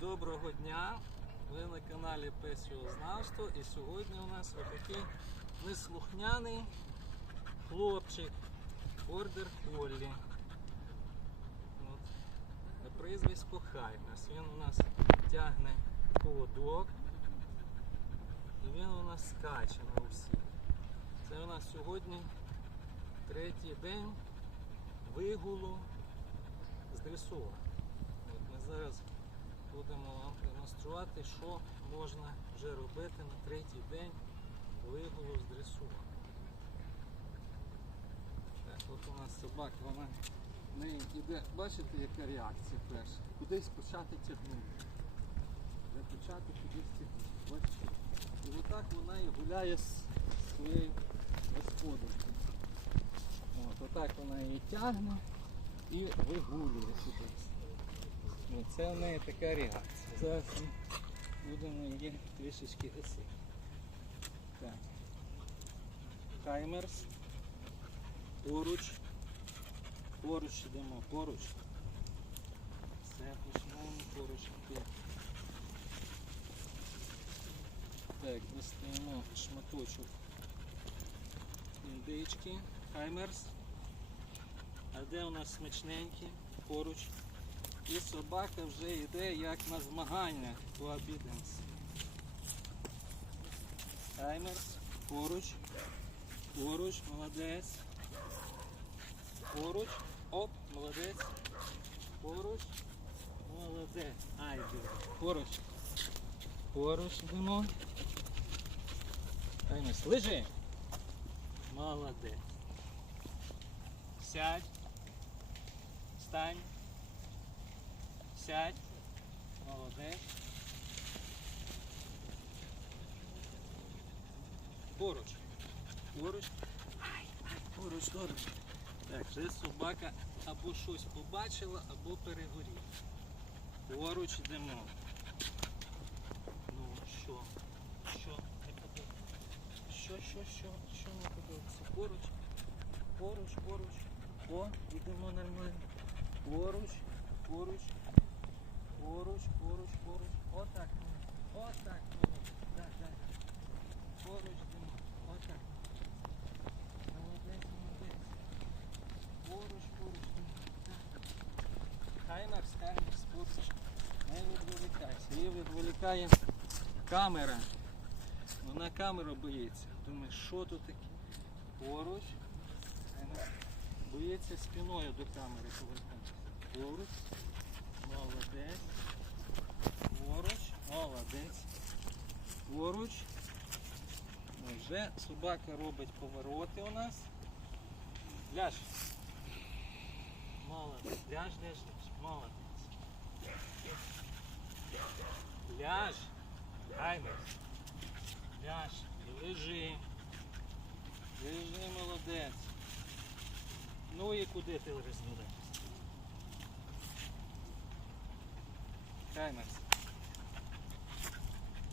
Доброго дня! Ви на каналі Песіознавство і сьогодні у нас отакий неслухняний хлопчик Ордер Коллі. На прізвисько Хаймерс. Він у нас тягне поводок і він у нас скаче на усі. Це у нас сьогодні третій день вигулу з дресура. Ми зараз будемо вам демонструвати, що можна вже робити на третій день вигулу з дресура. Так, от у нас собака, вона в неї іде, бачите, яка реакція перша? Кудись почати тягнути. Де почати кудись тягнути. Бачите? І отак вона і гуляє з своєю господаркою. От, отак вона її тягне і вигулює кудись. Ну, Це в неї така реакція. Зараз ми будемо її трішечки гасити. Таймерс. Поруч. Поруч йдемо, поруч. Все, починаємо поруч. Так, достаємо шматочок індички. Хаймерс. А де у нас смачненькі? Поруч. І собака вже йде як на змагання по обіденці. Таймерс, поруч, поруч, молодець. Поруч, оп, молодець. Поруч, молодець. Ай. Поруч. Поруч йдемо. Таймерс, лежи. Молодець. Сядь. Встань. Сядь. Молодець. Поруч. Поруч. Поруч, добре. Так, вже собака або щось побачила, або перегоріла. Поруч йдемо. Ну, що? Що не подобається? Що, що, що, що не подобається? Поруч. Поруч, поруч. О, йдемо нормально. Поруч, поруч. Поруч, поруч, поруч. Отак. Отак. Так, так. Поруч йдемо. Отак. Молодець, молодець. Поруч, поруч. Так. Хаймерс, хаймерс, поруч. Не відволікайся. Її відволікає камера. Вона камеру боїться. Думає, що тут таке? Поруч. Хаймерс. Боїться спиною до камери повертатися. Поруч. Молодець. Поруч. Молодець. Поруч. Вже собака робить повороти у нас. Ляж. Молодець. Ляж, ляж, ляж. Молодець. Ляж. Гаймер. Ляж. І лежи. Лежи, молодець. Ну і куди ти розвалилась? Таймерс.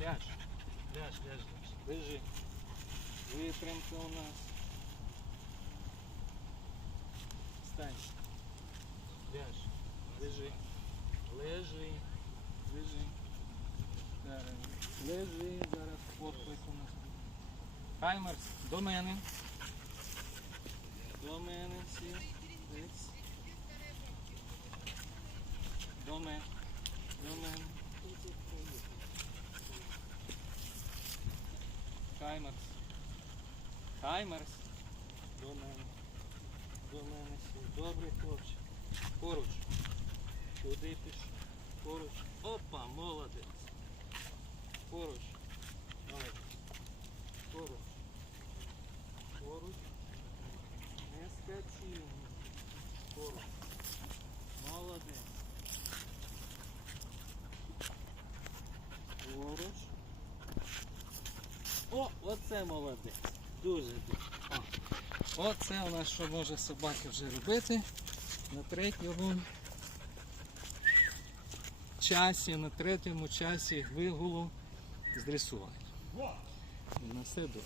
Ляж. Ляж, ляж, ляж. Лежи. Витримка у нас. Встань. Ляж. Лежи. Лежи. Лежи. Лежи. Зараз фоткайся у нас. Таймерс. До мене. До мене всі. До мене. До мене. Таймерс. Таймерс. До мене. До мене всі. Добрий хлопчик. Поруч. Куди пішов? Поруч. Опа, молодець. Поруч. Молодець. Поруч. Поруч. Не скачи. Поруч. Молодець. Поруч. О, оце молодець. Дуже дуже. Оце у нас що може собака вже робити на третьому часі, на третьому часі вигулу з дресування. На все добре.